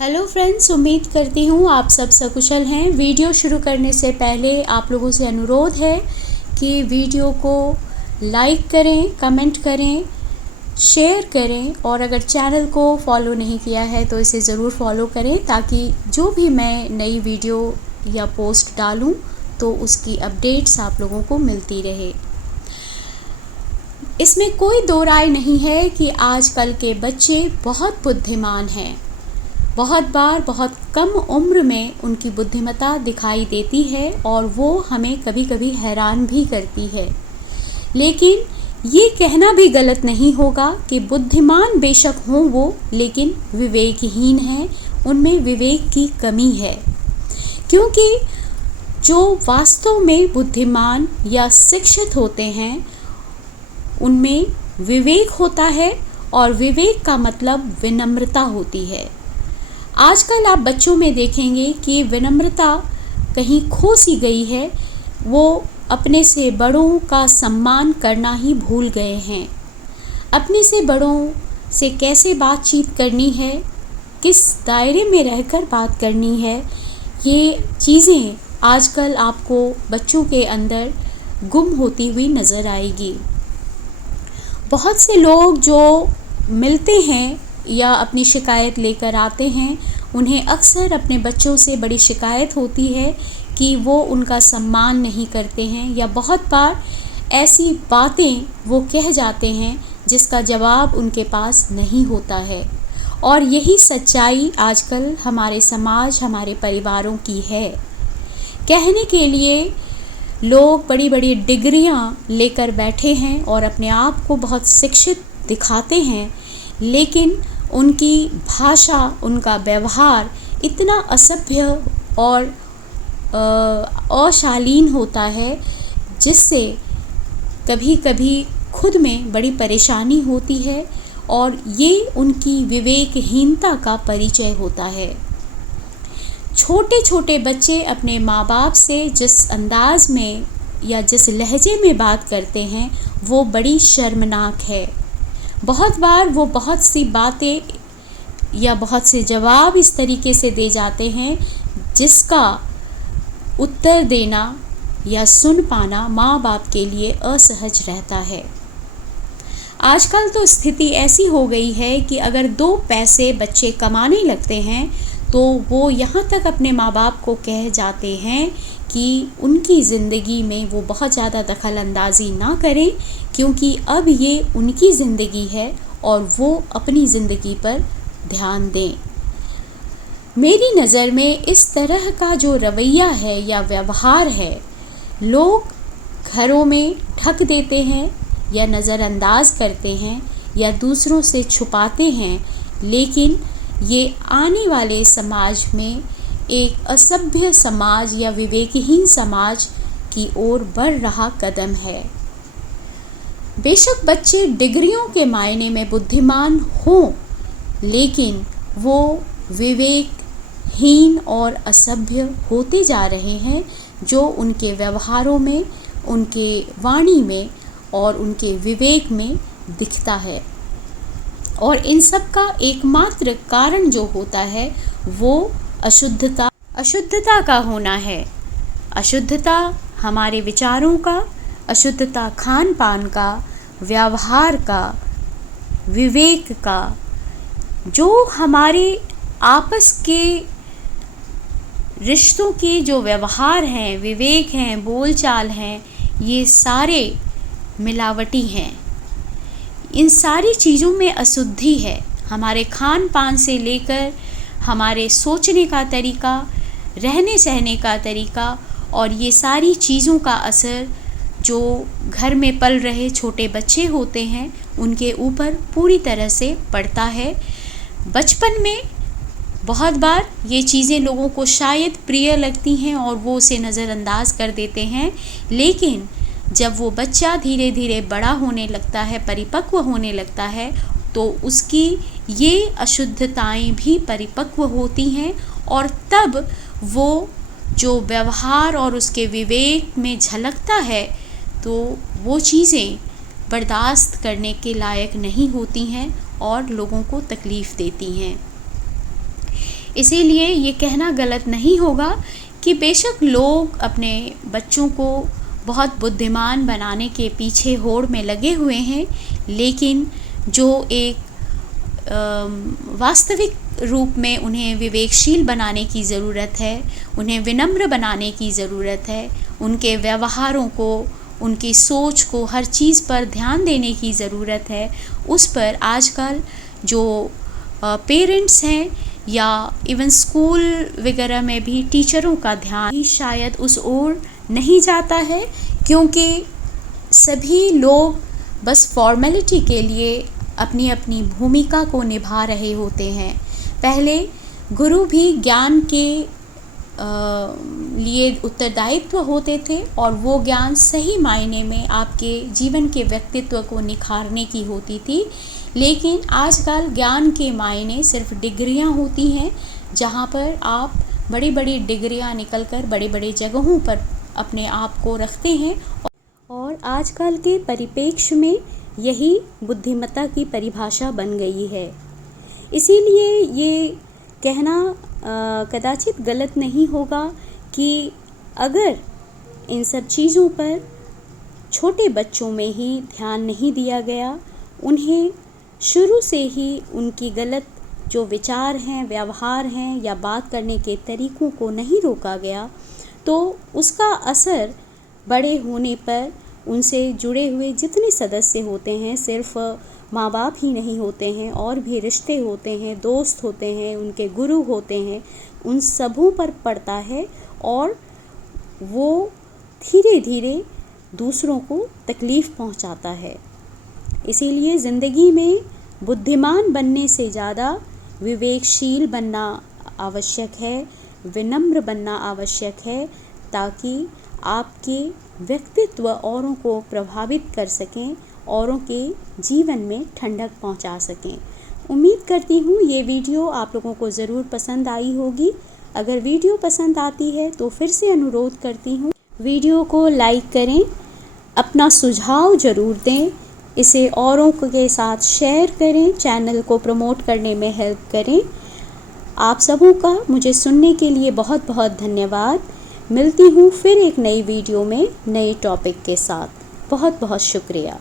Hello friends, उम्मीद करती हूँ आप सब सकुशल हैं। वीडियो शुरू करने से पहले आप लोगों से अनुरोध है कि वीडियो को लाइक करें, कमेंट करें, शेयर करें और अगर चैनल को फॉलो नहीं किया है तो इसे ज़रूर फॉलो करें ताकि जो भी मैं नई वीडियो या पोस्ट डालूँ तो उसकी अपडेट्स आप लोगों को मिलती रहे। इसमें कोई दो राय नहीं है कि आजकल के बच्चे बहुत बुद्धिमान हैं। बहुत बार बहुत कम उम्र में उनकी बुद्धिमत्ता दिखाई देती है और वो हमें कभी कभी हैरान भी करती है। लेकिन ये कहना भी गलत नहीं होगा कि बुद्धिमान बेशक हों वो, लेकिन विवेकहीन हैं, उनमें विवेक की कमी है। क्योंकि जो वास्तव में बुद्धिमान या शिक्षित होते हैं उनमें विवेक होता है और विवेक का मतलब विनम्रता होती है। आजकल आप बच्चों में देखेंगे कि विनम्रता कहीं खो सी गई है। वो अपने से बड़ों का सम्मान करना ही भूल गए हैं। अपने से बड़ों से कैसे बातचीत करनी है, किस दायरे में रहकर बात करनी है, ये चीज़ें आजकल आपको बच्चों के अंदर गुम होती हुई नज़र आएगी। बहुत से लोग जो मिलते हैं या अपनी शिकायत लेकर आते हैं, उन्हें अक्सर अपने बच्चों से बड़ी शिकायत होती है कि वो उनका सम्मान नहीं करते हैं या बहुत बार ऐसी बातें वो कह जाते हैं जिसका जवाब उनके पास नहीं होता है। और यही सच्चाई आजकल हमारे समाज, हमारे परिवारों की है। कहने के लिए लोग बड़ी बड़ी डिग्रियां लेकर बैठे हैं और अपने आप को बहुत शिक्षित दिखाते हैं, लेकिन उनकी भाषा, उनका व्यवहार इतना असभ्य और अशालीन होता है जिससे कभी कभी खुद में बड़ी परेशानी होती है और ये उनकी विवेकहीनता का परिचय होता है। छोटे छोटे बच्चे अपने माँ बाप से जिस अंदाज में या जिस लहजे में बात करते हैं वो बड़ी शर्मनाक है। बहुत बार वो बहुत सी बातें या बहुत से जवाब इस तरीके से दे जाते हैं जिसका उत्तर देना या सुन पाना माँ बाप के लिए असहज रहता है। आजकल तो स्थिति ऐसी हो गई है कि अगर 2 पैसे बच्चे कमाने लगते हैं तो वो यहाँ तक अपने माँ बाप को कह जाते हैं कि उनकी ज़िंदगी में वो बहुत ज़्यादा दखल अंदाज़ी ना करें, क्योंकि अब ये उनकी ज़िंदगी है और वो अपनी ज़िंदगी पर ध्यान दें। मेरी नज़र में इस तरह का जो रवैया है या व्यवहार है, लोग घरों में ढक देते हैं या नज़रअंदाज करते हैं या दूसरों से छुपाते हैं, लेकिन ये आने वाले समाज में एक असभ्य समाज या विवेकहीन समाज की ओर बढ़ रहा कदम है। बेशक बच्चे डिग्रियों के मायने में बुद्धिमान हों, लेकिन वो विवेकहीन और असभ्य होते जा रहे हैं, जो उनके व्यवहारों में, उनके वाणी में और उनके विवेक में दिखता है। और इन सब का एकमात्र कारण जो होता है वो अशुद्धता का होना है। अशुद्धता हमारे विचारों का, अशुद्धता खान पान का, व्यवहार का, विवेक का। जो हमारे आपस के रिश्तों के जो व्यवहार हैं, विवेक हैं, बोलचाल हैं, ये सारे मिलावटी हैं। इन सारी चीज़ों में अशुद्धि है। हमारे खान पान से लेकर हमारे सोचने का तरीका, रहने सहने का तरीका और ये सारी चीज़ों का असर जो घर में पल रहे छोटे बच्चे होते हैं उनके ऊपर पूरी तरह से पड़ता है। बचपन में बहुत बार ये चीज़ें लोगों को शायद प्रिय लगती हैं और वो उसे नज़रअंदाज कर देते हैं, लेकिन जब वो बच्चा धीरे धीरे बड़ा होने लगता है, परिपक्व होने लगता है, तो उसकी ये अशुद्धताएं भी परिपक्व होती हैं और तब वो जो व्यवहार और उसके विवेक में झलकता है तो वो चीज़ें बर्दाश्त करने के लायक नहीं होती हैं और लोगों को तकलीफ़ देती हैं। इसीलिए ये कहना गलत नहीं होगा कि बेशक लोग अपने बच्चों को बहुत बुद्धिमान बनाने के पीछे होड़ में लगे हुए हैं, लेकिन जो एक वास्तविक रूप में उन्हें विवेकशील बनाने की ज़रूरत है, उन्हें विनम्र बनाने की ज़रूरत है, उनके व्यवहारों को, उनकी सोच को, हर चीज़ पर ध्यान देने की ज़रूरत है। उस पर आजकल जो पेरेंट्स हैं या इवन स्कूल वगैरह में भी टीचरों का ध्यान ही शायद उस ओर नहीं जाता है, क्योंकि सभी लोग बस फॉर्मेलिटी के लिए अपनी अपनी भूमिका को निभा रहे होते हैं। पहले गुरु भी ज्ञान के लिए उत्तरदायित्व होते थे और वो ज्ञान सही मायने में आपके जीवन के व्यक्तित्व को निखारने की होती थी। लेकिन आजकल ज्ञान के मायने सिर्फ डिग्रियां होती हैं, जहां पर आप बड़ी बड़ी डिग्रियां निकल कर बड़े बड़े जगहों पर अपने आप को रखते हैं। और आजकल के परिप्रेक्ष्य में यही बुद्धिमत्ता की परिभाषा बन गई है। इसीलिए ये कहना कदाचित गलत नहीं होगा कि अगर इन सब चीज़ों पर छोटे बच्चों में ही ध्यान नहीं दिया गया, उन्हें शुरू से ही उनकी गलत जो विचार हैं, व्यवहार हैं या बात करने के तरीक़ों को नहीं रोका गया, तो उसका असर बड़े होने पर उनसे जुड़े हुए जितने सदस्य होते हैं, सिर्फ माँ बाप ही नहीं होते हैं, और भी रिश्ते होते हैं, दोस्त होते हैं, उनके गुरु होते हैं, उन सबों पर पड़ता है और वो धीरे धीरे दूसरों को तकलीफ़ पहुंचाता है। इसीलिए ज़िंदगी में बुद्धिमान बनने से ज़्यादा विवेकशील बनना आवश्यक है, विनम्र बनना आवश्यक है, ताकि आपके व्यक्तित्व औरों को प्रभावित कर सकें, औरों के जीवन में ठंडक पहुंचा सकें। उम्मीद करती हूँ ये वीडियो आप लोगों को ज़रूर पसंद आई होगी। अगर वीडियो पसंद आती है तो फिर से अनुरोध करती हूँ, वीडियो को लाइक करें, अपना सुझाव ज़रूर दें, इसे औरों के साथ शेयर करें, चैनल को प्रमोट करने में हेल्प करें। आप सबों का मुझे सुनने के लिए बहुत बहुत धन्यवाद। मिलती हूँ फिर एक नई वीडियो में नए टॉपिक के साथ। बहुत बहुत शुक्रिया।